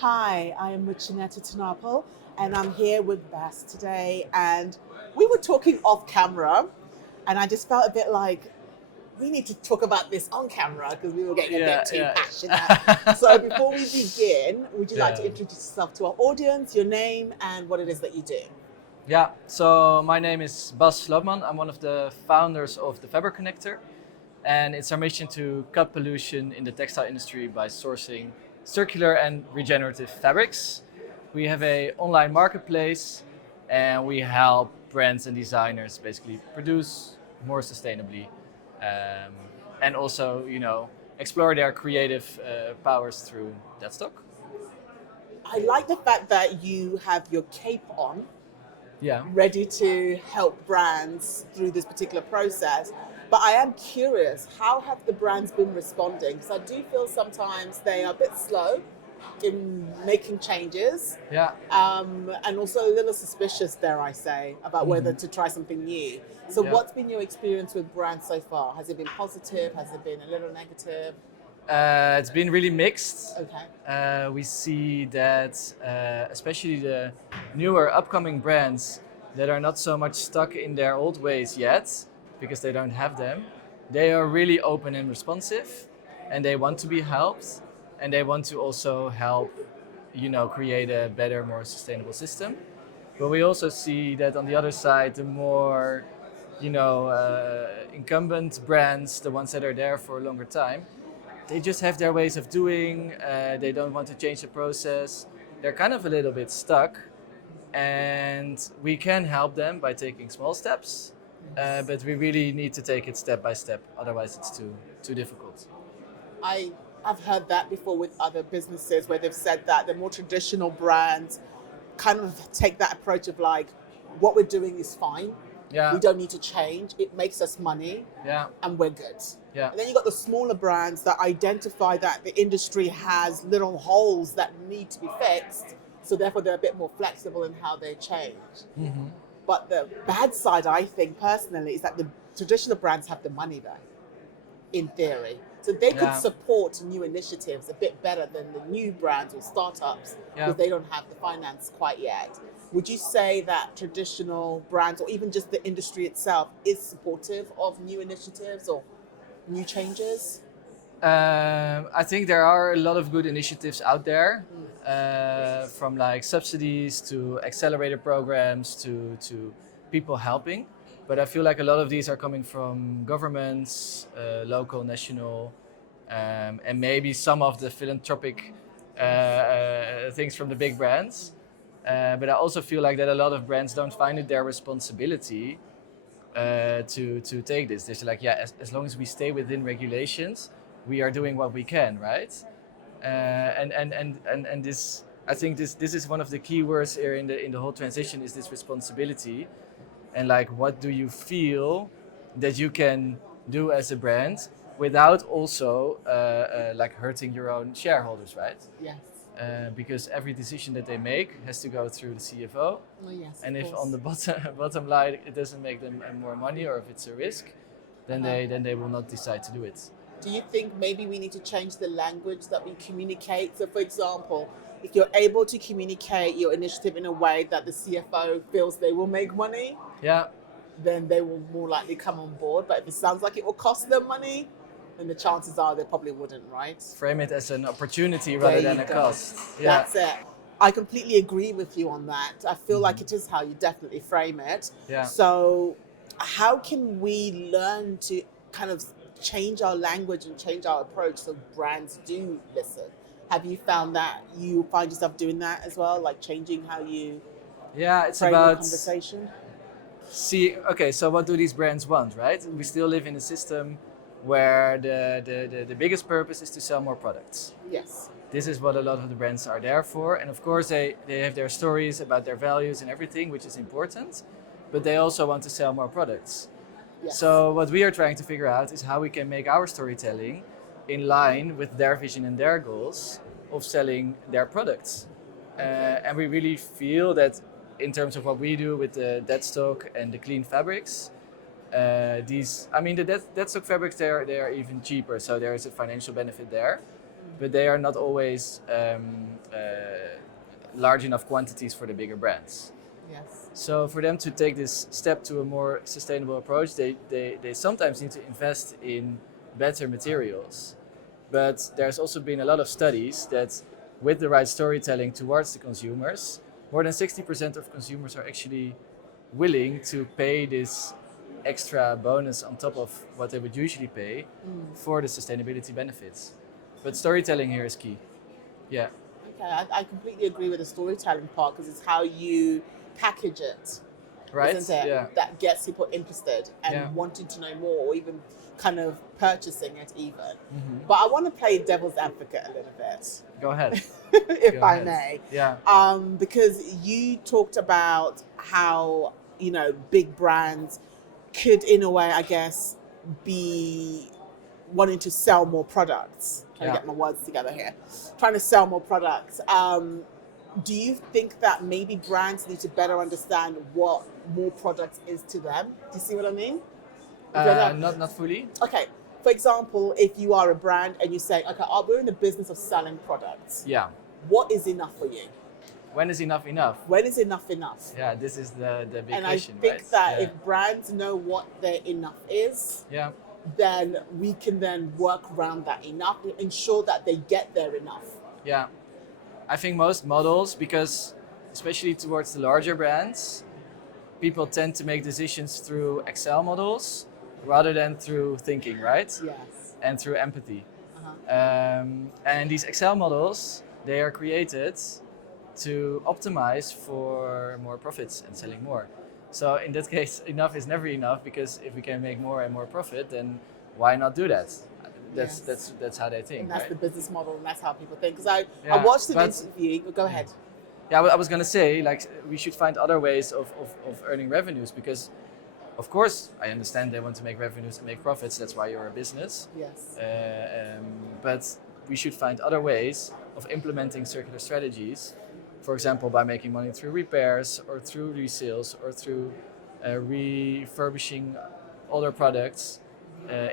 Hi, I am Muchaneta to Napel, and I'm here with Bas today. And we were talking off camera, and I just felt a bit like we need to talk about this on camera because we were getting a bit Yeah, too yeah. passionate. So before we begin, would you like to Yeah. introduce yourself to our audience, your name, and what it is that you do? Yeah, so my name is Bas Slootman. I'm one of the founders of the Fabric Connector, and it's our mission to cut pollution in the textile industry by sourcing circular and regenerative fabrics. We have a online marketplace, and we help brands and designers basically produce more sustainably, um, and also, explore their creative powers through that stock. I like the fact that you have your cape on, Yeah. ready to help brands through this particular process. But I am curious, how have the brands been responding? Because I do feel sometimes they are a bit slow in making changes, Yeah. and also a little suspicious, dare I say, about whether Mhm. to try something new. So, Yeah. what's been your experience with brands so far? Has it been positive? Has it been a little negative? It's been really mixed. Okay. We see that, especially the newer upcoming brands that are not so much stuck in their old ways yet, because they don't have them, they are really open and responsive, and they want to be helped, and they want to also help, create a better, more sustainable system. But we also see that on the other side, the more, incumbent brands, the ones that are there for a longer time, they just have their ways of doing. They don't want to change the process. They're kind of a little bit stuck, and we can help them by taking small steps. But we really need to take it step by step. Otherwise, it's too difficult. I I've heard that before with other businesses where they've said that the more traditional brands kind of take that approach of like, what we're doing is fine. We Yeah, don't need to change. It makes us money yeah, and we're good. yeah. And then you got the smaller brands that identify that the industry has little holes that need to be fixed. So therefore they're a bit more flexible in how they change. Hmm. But the bad side, I think personally, is that the traditional brands have the money there in theory. So they could Yeah, support new initiatives a bit better than the new brands or startups yeah. because they don't have the finance quite yet. Would you say that traditional brands or even just the industry itself is supportive of new initiatives or new changes? I think there are a lot of good initiatives out there, Mm. from like subsidies to accelerator programs to people helping. But I feel like a lot of these are coming from governments, local, national, and maybe some of the philanthropic things from the big brands. But I also feel like that a lot of brands don't find it their responsibility to take this. They're like, yeah, as long as we stay within regulations, we are doing what we can, right? And this, I think this is one of the key words here in the whole transition is this responsibility, and like, what do you feel that you can do as a brand without also like hurting your own shareholders, right? Yes. Because every decision that they make has to go through the CFO, Oh, yes, and of if on course. the bottom line it doesn't make them more money, or if it's a risk, then Uh-huh. they will not decide to do it. Do you think maybe we need to change the language that we communicate? So, for example, if you're able to communicate your initiative in a way that the CFO feels they will make money, Yeah, then they will more likely come on board. But if it sounds like it will cost them money, then the chances are they probably wouldn't, right? frame it as an opportunity There rather you than a go. cost. Yeah. That's it. I completely agree with you on that. I feel like Mhm. it is how you definitely frame it. Yeah. So, how can we learn to kind of change our language and change our approach so brands do listen? Have you found that you find yourself doing that as well, like changing how you Yeah, it's frame your about, conversation? see, okay, so what do these brands want, right? We still live in a system where the biggest purpose is to sell more products. Yes. This is what a lot of the brands are there for. And of course, they have their stories about their values and everything, which is important, but they also want to sell more products. Yes. So, what we are trying to figure out is how we can make our storytelling in line with their vision and their goals of selling their products. Okay. And we really feel that in terms of what we do with the dead stock and the clean fabrics, the dead stock fabrics, they are even cheaper, so there is a financial benefit there. but they are not always large enough quantities for the bigger brands. Yes. So for them to take this step to a more sustainable approach, they sometimes need to invest in better materials. But there's also been a lot of studies that with the right storytelling towards the consumers, more than 60% of consumers are actually willing to pay this extra bonus on top of what they would usually pay for the sustainability benefits. But storytelling here is key. Yeah. Okay, I completely agree with the storytelling part because it's how you package it, Right? isn't it? Yeah. That gets people interested and Yeah. wanting to know more, or even kind of purchasing it even. Mm-hmm. But I want to play devil's advocate a little bit, Go ahead. if Go I ahead. may. Yeah. Because you talked about how, big brands could, in a way, I guess, be wanting to sell more products. Trying to get my words together here. Trying to sell more products. Do you think that maybe brands need to better understand what more products is to them? Do you see what I mean? Not fully. Okay. For example, if you are a brand and you say, okay, we're in the business of selling products. Yeah. What is enough for you? When is enough enough? When is enough enough? Yeah, this is the big And question, I think right? that if brands know what their enough is, Yeah. then we can then work around that enough, ensure that they get their enough. Yeah. I think most models, because especially towards the larger brands, people tend to make decisions through Excel models rather than through thinking, right? Yes. And through empathy. Uh-huh. And these Excel models, they are created to optimize for more profits and selling more. So in that case, enough is never enough, because if we can make more and more profit, then why not do that? That's how they think. And that's right? the business model, and that's how people think. Because I Yeah, watched an but- interview. Go ahead. Yeah, I was gonna say, like, we should find other ways of earning revenues, because of course I understand they want to make revenues and make profits, that's why you're a business. Yes. But we should find other ways of implementing circular strategies, for example by making money through repairs or through resales or through refurbishing older products,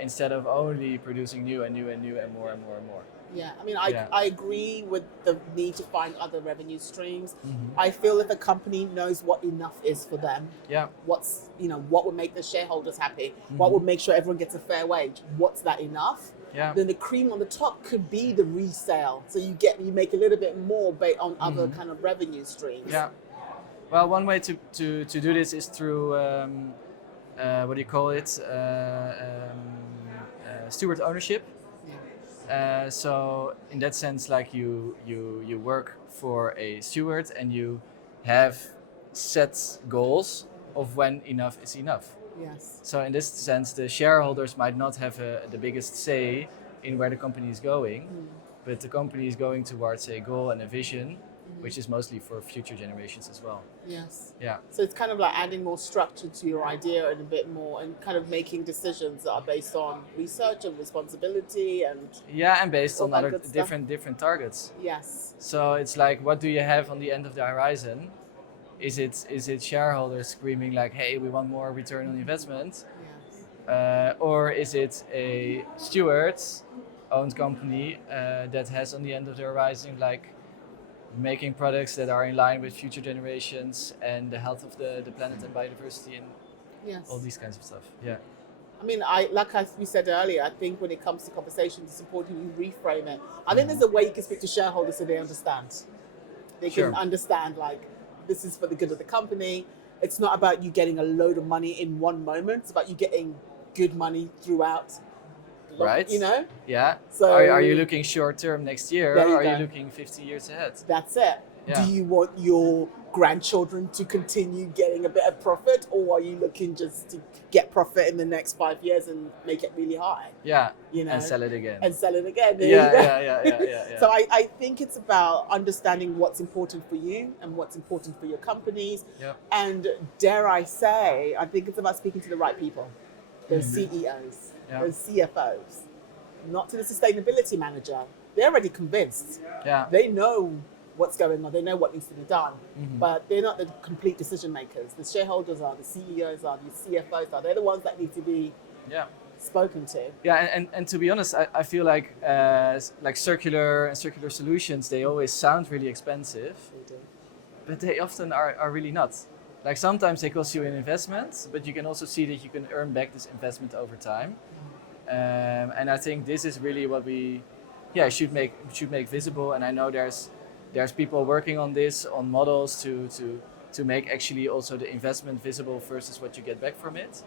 instead of only producing new and new and new and more and more and more. Yeah, I mean, Yeah. I agree with the need to find other revenue streams. Mm-hmm. I feel if a company knows what enough is for them, Yeah. what's, what would make the shareholders happy, Mm-hmm. what would make sure everyone gets a fair wage, what's that enough? Yeah. Then the cream on the top could be the resale. So you make a little bit more based on other kind of revenue streams. Yeah. Well, one way to do this is through what do you call it? Steward ownership. So in that sense, like you work for a steward and you have set goals of when enough is enough. Yes. So in this sense, the shareholders might not have the biggest say in where the company is going, but the company is going towards a goal and a vision, which is mostly for future generations as well. Yes. Yeah. So it's kind of like adding more structure to your idea and a bit more, and kind of making decisions that are based on research and responsibility and Yeah, and based all on that other good stuff. different targets. yes. So it's like, what do you have on the end of the horizon? Is it shareholders screaming like, "Hey, we want more return on investment," Yes. or is it a steward-owned company that has on the end of the horizon like making products that are in line with future generations and the health of the planet and biodiversity and Yes. all these kinds of stuff? Yeah. I mean, we said earlier, I think when it comes to conversations, it's important you reframe it. I think there's a way you can speak to shareholders so they understand. They Sure. can understand, like, this is for the good of the company. It's not about you getting a load of money in one moment. It's about you getting good money throughout. Right. Yeah. So are you looking short term next year, There you or are you go. looking 50 years ahead? That's it. Yeah. Do you want your grandchildren to continue getting a bit of profit, or are you looking just to get profit in the next 5 years and make it really high? Yeah. You know, And sell it again. and sell it again. There Yeah, you go. yeah. So I think it's about understanding what's important for you and what's important for your companies. Yeah. And dare I say, I think it's about speaking to the right people, those CEOs, Yeah. those CFOs, not to the sustainability manager. They're already convinced. Yeah. They know what's going on. They know what needs to be done, Mm-hmm. but they're not the complete decision makers. The shareholders are, the CEOs are, the CFOs are. They're the ones that need to be Yeah. spoken to. Yeah, and to be honest, I feel like circular and circular solutions, they always sound really expensive, They do. but they often are really not. Like sometimes they cost you an investment, but you can also see that you can earn back this investment over time. And I think this is really what we, yeah, should make visible. And I know there's people working on this, on models to make actually also the investment visible versus what you get back from it.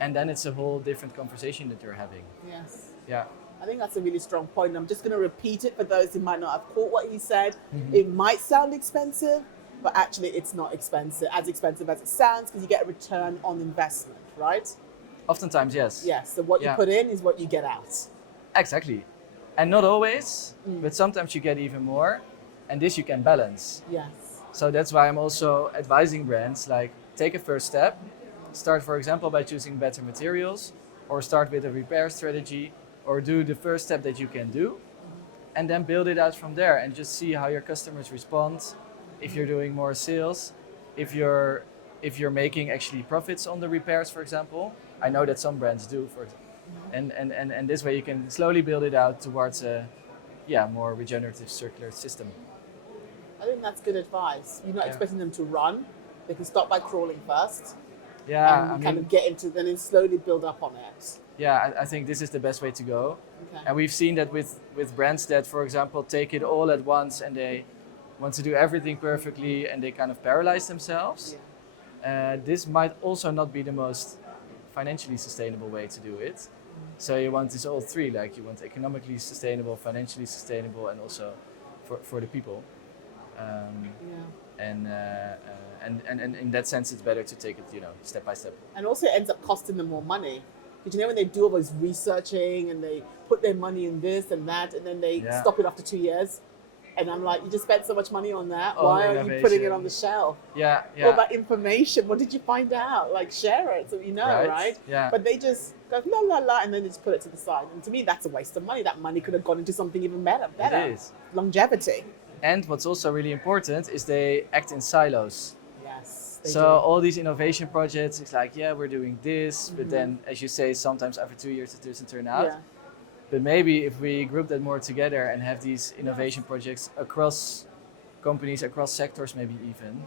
And then it's a whole different conversation that you're having. Yes. Yeah. I think that's a really strong point. And I'm just going to repeat it for those who might not have caught what he said. It might sound expensive, but actually it's not expensive as it sounds, because you get a return on investment, right? Oftentimes, yes. Yes. So what you put in is what you get out. Exactly. And not always, but sometimes you get even more. And this you can balance. Yes. So that's why I'm also advising brands, like, take a first step. Start, for example, by choosing better materials, or start with a repair strategy, or do the first step that you can do, and then build it out from there and just see how your customers respond. If you're doing more sales, if you're making actually profits on the repairs, for example. I know that some brands do, for example. And this way you can slowly build it out towards a more regenerative circular system. I think that's good advice. You're not expecting them to run. They can start by crawling first. Yeah, and kind of get into, then slowly build up on it. Yeah, I think this is the best way to go. Okay. And we've seen that with brands that, for example, take it all at once and they want to do everything perfectly and they kind of paralyze themselves. Yeah. This might also not be the most financially sustainable way to do it. So you want this all three, like you want economically sustainable, financially sustainable, and also for the people. And in that sense, it's better to take it, step by step. And also it ends up costing them more money. Because when they do all this researching and they put their money in this and that, and then they stop it after 2 years. And I'm like, you just spent so much money on that. Why are you putting it on the shelf? Yeah. What about information? What did you find out? Like, share it so you know, right? Yeah. But they just go, la, la, la, and then they just put it to the side. And to me, that's a waste of money. That money could have gone into something even better. It is. Longevity. And what's also really important is they act in silos. Yes. So all these innovation projects, it's like, we're doing this, but then, as you say, sometimes after 2 years it doesn't turn out. Yeah. But maybe if we group that more together and have these innovation projects across companies, across sectors, maybe even,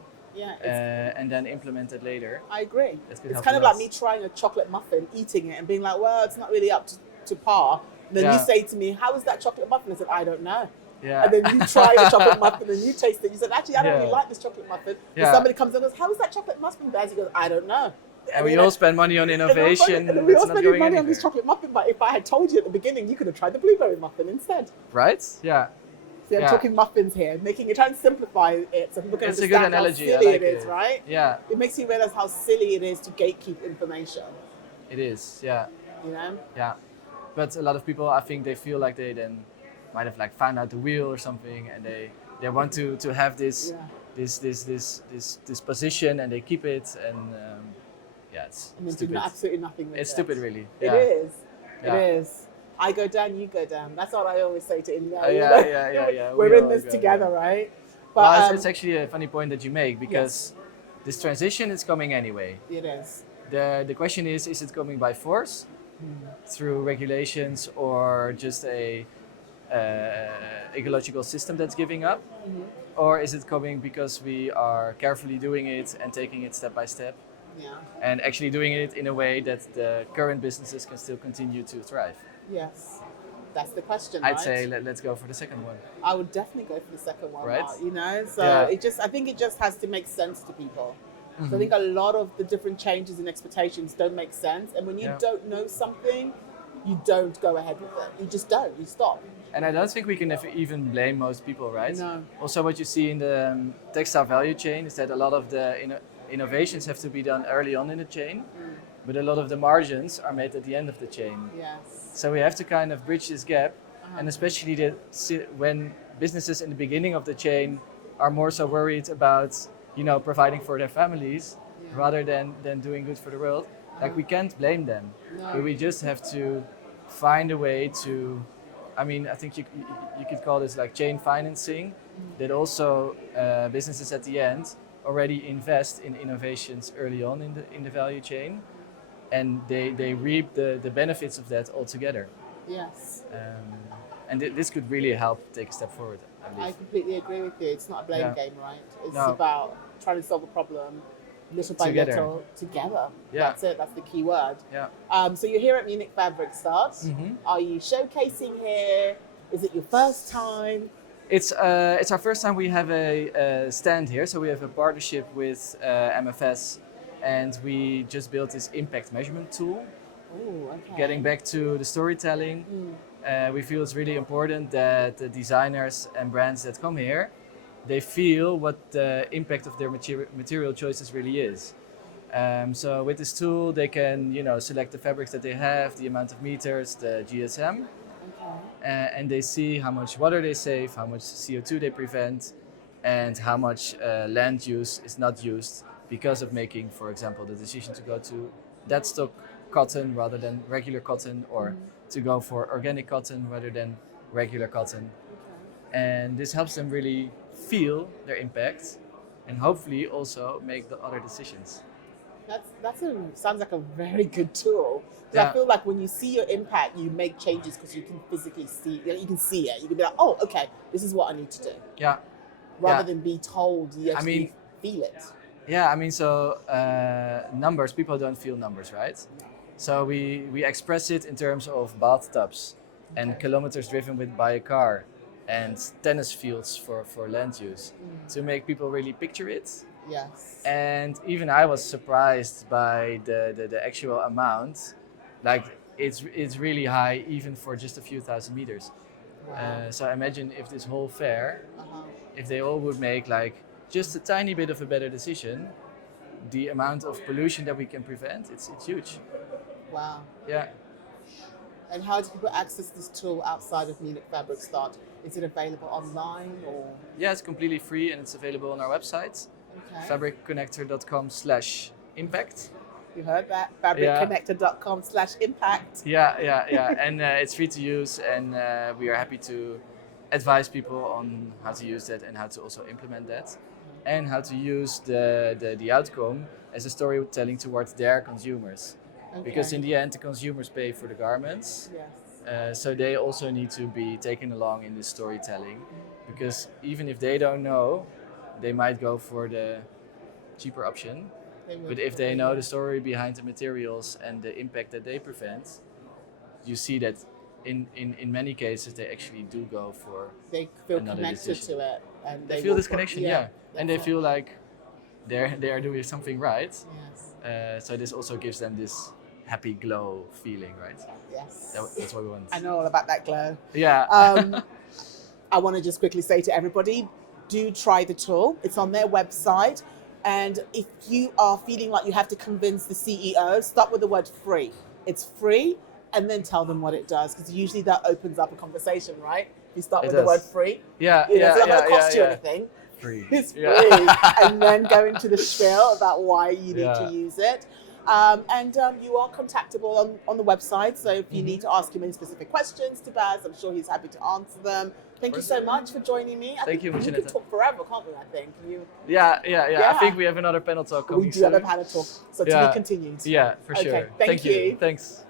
and then implement it later. I agree. It's kind of like me trying a chocolate muffin, eating it, and being like, well, it's not really up to par. And then you say to me, how is that chocolate muffin? I said, I don't know. Yeah. And then you try the chocolate muffin and you taste it. You said, actually, I don't really like this chocolate muffin. And somebody comes and goes, how is that chocolate muffin, Baz? He goes, I don't know. And we all spend money on innovation. And we all spend money on this chocolate muffin. But if I had told you at the beginning, you could have tried the blueberry muffin instead. Right? Yeah. See, I'm talking muffins here, trying to simplify it so people can understand how silly it is, right? Yeah. It makes you realize how silly it is to gatekeep information. It is, yeah. Yeah. But a lot of people, I think they feel like they then might have found out the wheel or something, and they want to have this position, and they keep it, and it's stupid. Absolutely nothing with it. It's stupid, really. It is. Yeah. It is. I go down, you go down. That's what I always say to India. Yeah. We're in this together, right? But it's actually a funny point that you make, because this transition is coming anyway. It is. The question is it coming by force, through regulations, or just a ecological system that's giving up? Or is it coming because we are carefully doing it and taking it step by step? Yeah. And actually doing it in a way that the current businesses can still continue to thrive? Yes. That's the question, I'd say let's go for the second one. I would definitely go for the second one, right? So I think it just has to make sense to people. So I think a lot of the different changes and expectations don't make sense. And when you don't know something, you don't go ahead with it. You just don't. You stop. And I don't think we can even blame most people, right? No. Also, what you see in the textile value chain is that a lot of the innovations have to be done early on in the chain, but a lot of the margins are made at the end of the chain. Yes. So we have to kind of bridge this gap, and especially when businesses in the beginning of the chain are more so worried about, providing for their families rather than doing good for the world. We can't blame them, but we just have to find a way to. I think you could call this chain financing, that also businesses at the end already invest in innovations early on in the value chain, and they reap the benefits of that all together. Yes. And this could really help take a step forward, I I believe. completely agree with you. It's not a blame Yeah. game, right? It's No. about trying to solve a problem little by Together. little together. Yeah. That's it. That's the key word. Yeah. So you're here at Munich Fabric Start. Mhm. Are you showcasing here? Is it your first time? It's our first time we have a stand here. So we have a partnership with MFS, and we just built this impact measurement tool. Oh, okay. Getting back to the storytelling, we feel it's really important that the designers and brands that come here, they feel what the impact of their material choices really is. So with this tool, they can select the fabrics that they have, the amount of meters, the GSM, and they see how much water they save, how much CO2 they prevent, and how much land use is not used because of making, for example, the decision to go to dead stock cotton rather than regular cotton, or to go for organic cotton rather than regular cotton. And this helps them really feel their impact and hopefully also make the other decisions. Sounds like a very good tool. Because Yeah. I feel like when you see your impact, you make changes because you can physically see. You can see it. You can be like, oh, okay, this is what I need to do. Yeah. Rather Yeah. than be told, you actually mean- feel it. Yeah, I mean, so numbers, people don't feel numbers, right? So we express it in terms of bathtubs and kilometers driven by a car and tennis fields for land use to make people really picture it. Yes. And even I was surprised by the actual amount. Like it's really high even for just a few thousand meters. Wow. So imagine if this whole fair, Uh-huh. if they all would make like just a tiny bit of a better decision, the amount of pollution that we can prevent, it's huge. Wow. Yeah. And how do people access this tool outside of Munich Fabric Start? Is it available online or? Yeah, it's completely free and it's available on our website, Okay. fabricconnector.com/impact. You heard that? Fabricconnector.com/impact. Yeah. And it's free to use, and we are happy to advise people on how to use that and how to also implement that, and how to use the outcome as a storytelling towards their consumers. Because in the end, the consumers pay for the garments. Yes. So they also need to be taken along in this storytelling, because even if they don't know, they might go for the cheaper option. But if they know the story behind the materials and the impact that they prevent, you see that in many cases they actually do go for They feel another connected decision. to it, and They feel will this connection, yeah. And they that's feel like they are doing something right. Yes. So this also gives them this happy glow feeling, right? Yes. That's what we want. I know all about that glow. Yeah. I want to just quickly say to everybody, do try the tool. It's on their website. And if you are feeling like you have to convince the CEO, start with the word free. It's free, and then tell them what it does, because usually that opens up a conversation, right? You start It with does. the word free. Yeah, It's not going to cost you yeah. anything. Free. It's free. Yeah. And then go into the spiel about why you need Yeah. to use it. You are contactable on the website. So if you need to ask him any specific questions to Bas, I'm sure he's happy to answer them. Thank you so much for joining me. Thank you, We Muchaneta. could talk forever, can't we? I think. Yeah. Yeah. I think we have another panel talk coming We do soon. have a panel talk. So to Yeah. be continued. Yeah, for Okay, sure. thank you. Thanks.